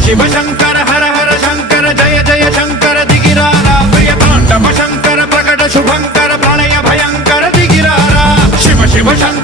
शिव शंकर हर हर शंकर जय जय शंकर दिगिरारा प्रिय तांडव शंकर प्रकट शुभंकर प्रणय भयंकर दिगिरारा शिव शिव शंकर